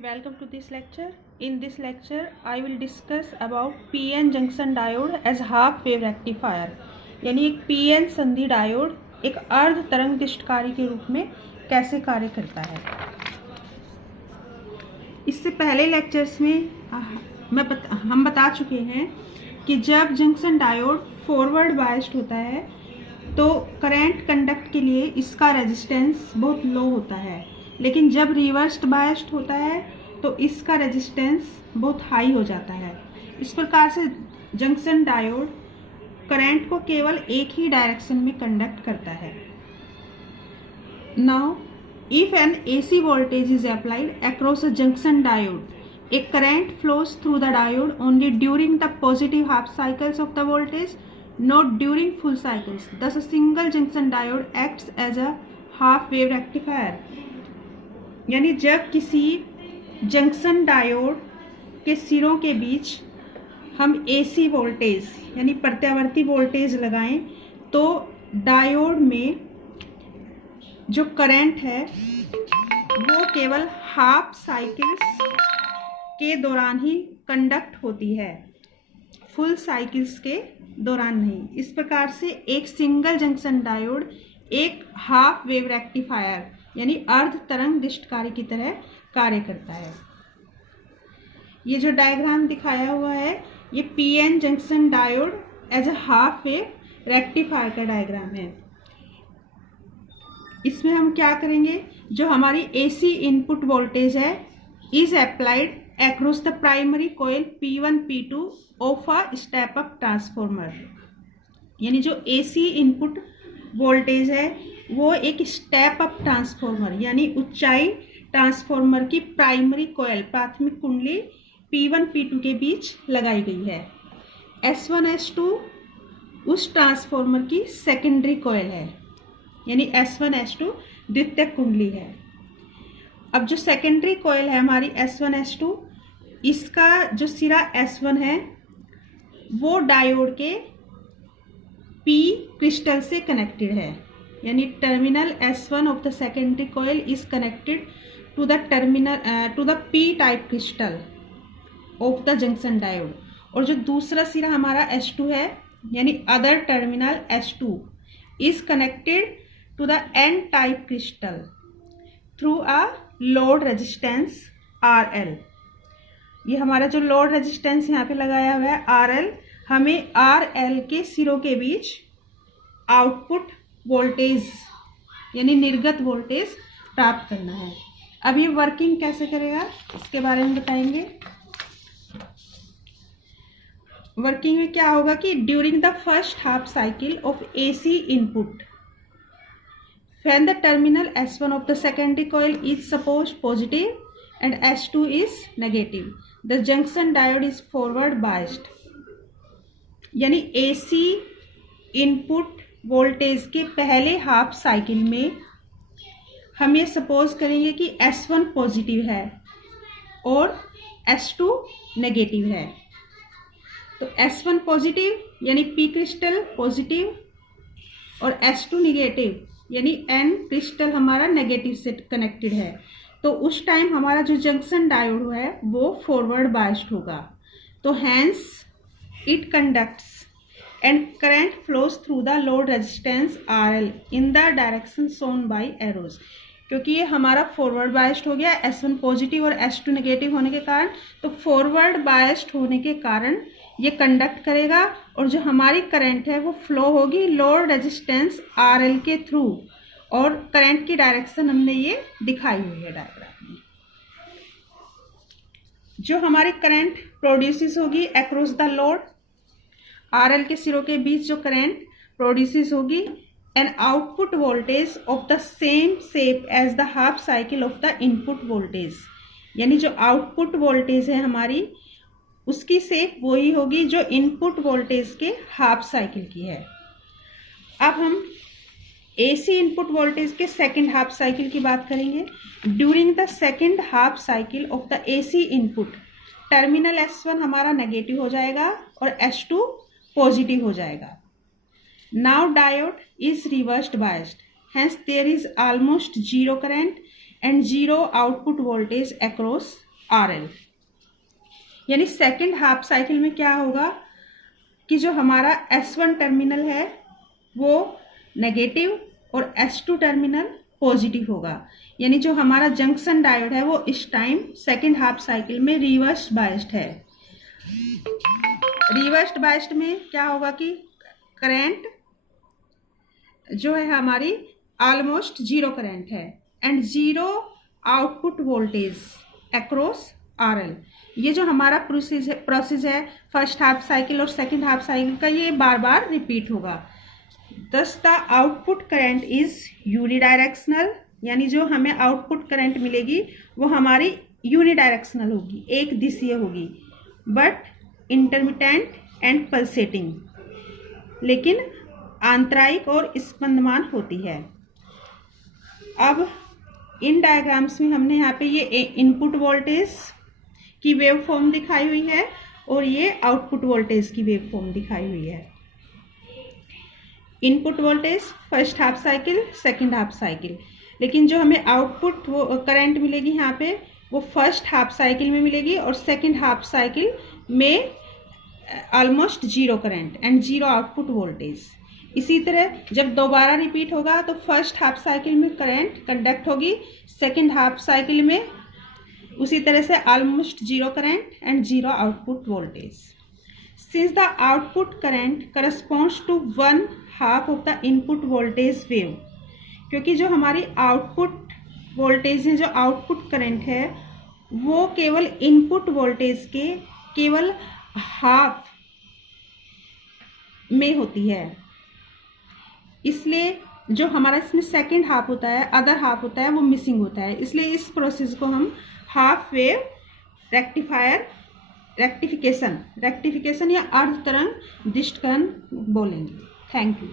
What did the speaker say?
Welcome to this lecture. In this lecture, I will discuss about PN junction diode as half wave rectifier. यानी एक PN संधि diode एक अर्ध तरंग दिष्टकारी के रूप में कैसे कार्य करता है। इससे पहले लेक्चर्स में हम बता चुके हैं कि जब जंक्शन डायोड फॉरवर्ड बायस्ड होता है तो करंट कंडक्ट के लिए इसका रेजिस्टेंस बहुत लो होता है, लेकिन जब रिवर्स्ड बायस्ड होता है तो इसका रेजिस्टेंस बहुत हाई हो जाता है। इस प्रकार से जंक्शन डायोड करंट को केवल एक ही डायरेक्शन में कंडक्ट करता है। Now if an AC voltage is applied across a junction diode, a current flows through the diode only during the positive half cycles of the voltage, not during full cycles. Thus a single junction diode acts as a half wave rectifier. यानी जब किसी junction diode के सिरों के बीच हम AC voltage यानी प्रत्यावर्ती voltage लगाएं तो डायोड में जो करंट है वो केवल हाफ साइकिल्स के दौरान ही कंडक्ट होती है, फुल साइकिल्स के दौरान नहीं। इस प्रकार से एक सिंगल जंक्शन डायोड एक हाफ वेव रेक्टिफायर यानी अर्ध तरंग दिष्टकारी की तरह कार्य करता है। ये जो डायग्राम दिखाया हुआ है ये PN junction diode as a half wave rectifier का डायग्राम है। इसमें हम क्या करेंगे, जो हमारी AC इनपुट वोल्टेज है is applied across the primary coil P1 P2 of a step up transformer. यानी जो AC इनपुट वोल्टेज है वो एक स्टेप अप ट्रांसफॉर्मर यानी ऊंचाई ट्रांसफॉर्मर की प्राइमरी कॉइल प्राथमिक कुंडली P1 P2 के बीच लगाई गई है। S1 S2 उस ट्रांसफॉर्मर की सेकेंडरी कॉइल है, यानी S1 S2 द्वितीयक कुंडली है। अब जो सेकेंडरी कॉइल है हमारी S1 S2, इसका जो सिरा S1 है वो डायोड के P क्रिस्टल से कनेक्टेड है, यानी terminal S1 of the secondary coil is connected to the P type crystal of the junction diode. और जो दूसरा सिरा हमारा S2 है यानी other terminal S2 is connected to the N type crystal through a load resistance RL। ये हमारा जो लोड रेजिस्टेंस यहाँ पे लगाया हुआ है RL, हमें RL के सिरों के बीच आउटपुट वोल्टेज यानी निर्गत वोल्टेज प्राप्त करना है। अब ये वर्किंग कैसे करेगा इसके बारे में बताएंगे। वर्किंग में क्या होगा कि during the first half cycle of AC input when the terminal S1 of the secondary coil is supposed positive and S2 is negative, the junction diode is forward biased। यानी AC इनपुट वोल्टेज के पहले half cycle में हम ये suppose करेंगे कि S1 positive है और S2 नेगेटिव है। तो S1 पॉजिटिव यानी P क्रिस्टल पॉजिटिव और S2 नेगेटिव यानी N क्रिस्टल हमारा नेगेटिव से कनेक्टेड है। तो उस टाइम हमारा जो जंक्शन डायोड है वो फॉरवर्ड बायस्ड होगा। तो hence it conducts and current flows through the load resistance RL in the direction shown by arrows। क्योंकि ये हमारा फॉरवर्ड बायस्ड हो गया S1 पॉजिटिव और S2 नेगेटिव होने के कारण, तो फॉरवर्ड बायस्ड होने के कारण ये कंडक्ट करेगा और जो हमारी करंट है वो फ्लो होगी लोड रेजिस्टेंस RL के थ्रू। और करंट की डायरेक्शन हमने ये दिखाई हुई है डायग्राम में। जो हमारी करंट प्रोड्यूसेस होगी अक्रॉस द लोड RL के सिरों के बीच जो करंट प्रोड्यूसेस होगी an output voltage of the same shape as the half cycle of the input voltage. यानी जो आउटपुट वोल्टेज है हमारी उसकी शेप वही होगी जो इनपुट वोल्टेज के हाफ साइकिल की है। अब हम AC इनपुट वोल्टेज के सेकेंड हाफ साइकिल की बात करेंगे। During the second half cycle of the AC input terminal S1 हमारा नेगेटिव हो जाएगा और S2 पॉजिटिव हो जाएगा। Now diode is reversed biased, hence there is almost zero current and zero output voltage across RL। यानी second half cycle में क्या होगा कि जो हमारा S1 टर्मिनल है वो नेगेटिव और S2 टर्मिनल पॉजिटिव होगा। यानी जो हमारा जंक्शन डायोड है वो इस टाइम सेकेंड हाफ साइकिल में रिवर्स बायस्ड है। रिवर्स बायस्ड में क्या होगा कि करंट जो है हमारी ऑलमोस्ट जीरो करंट है and zero output voltage across RL। ये जो हमारा प्रोसेस है फर्स्ट हाफ साइकिल और सेकेंड हाफ साइकिल का, ये बार बार रिपीट होगा। दस the output current is unidirectional, यानी जो हमें आउटपुट करंट मिलेगी वो हमारी यूनिडायरेक्शनल होगी, एक दिशीय होगी, बट इंटरमिटेंट एंड पल्सेटिंग, लेकिन आंतरायिक और स्पंदमान होती है। अब इन डायग्राम्स में हमने यहाँ पे ये इनपुट वोल्टेज की वेव फॉर्म दिखाई हुई है और ये आउटपुट वोल्टेज की वेव फॉर्म दिखाई हुई है। Input voltage first half cycle, second half cycle, लेकिन जो हमें आउटपुट करंट मिलेगी यहाँ पे वो फर्स्ट हाफ साइकिल में मिलेगी और सेकंड हाफ साइकिल में almost zero current and zero output voltage. इसी तरह जब दोबारा रिपीट होगा तो फर्स्ट हाफ साइकिल में करंट कंडक्ट होगी, सेकंड हाफ साइकिल में उसी तरह से almost zero current and zero output voltage. Since the output current corresponds to one half of the input voltage wave, क्योंकि जो हमारी आउटपुट वोल्टेज है, जो आउटपुट करंट है वो केवल इनपुट वोल्टेज के केवल हाफ में होती है, इसलिए जो हमारा इसमें सेकेंड हाफ होता है, अदर हाफ होता है, वो मिसिंग होता है। इसलिए इस प्रोसेस को हम हाफ वेव रेक्टिफिकेशन या अर्ध तरंग दिष्टकरण बोलेंगे। Thank you.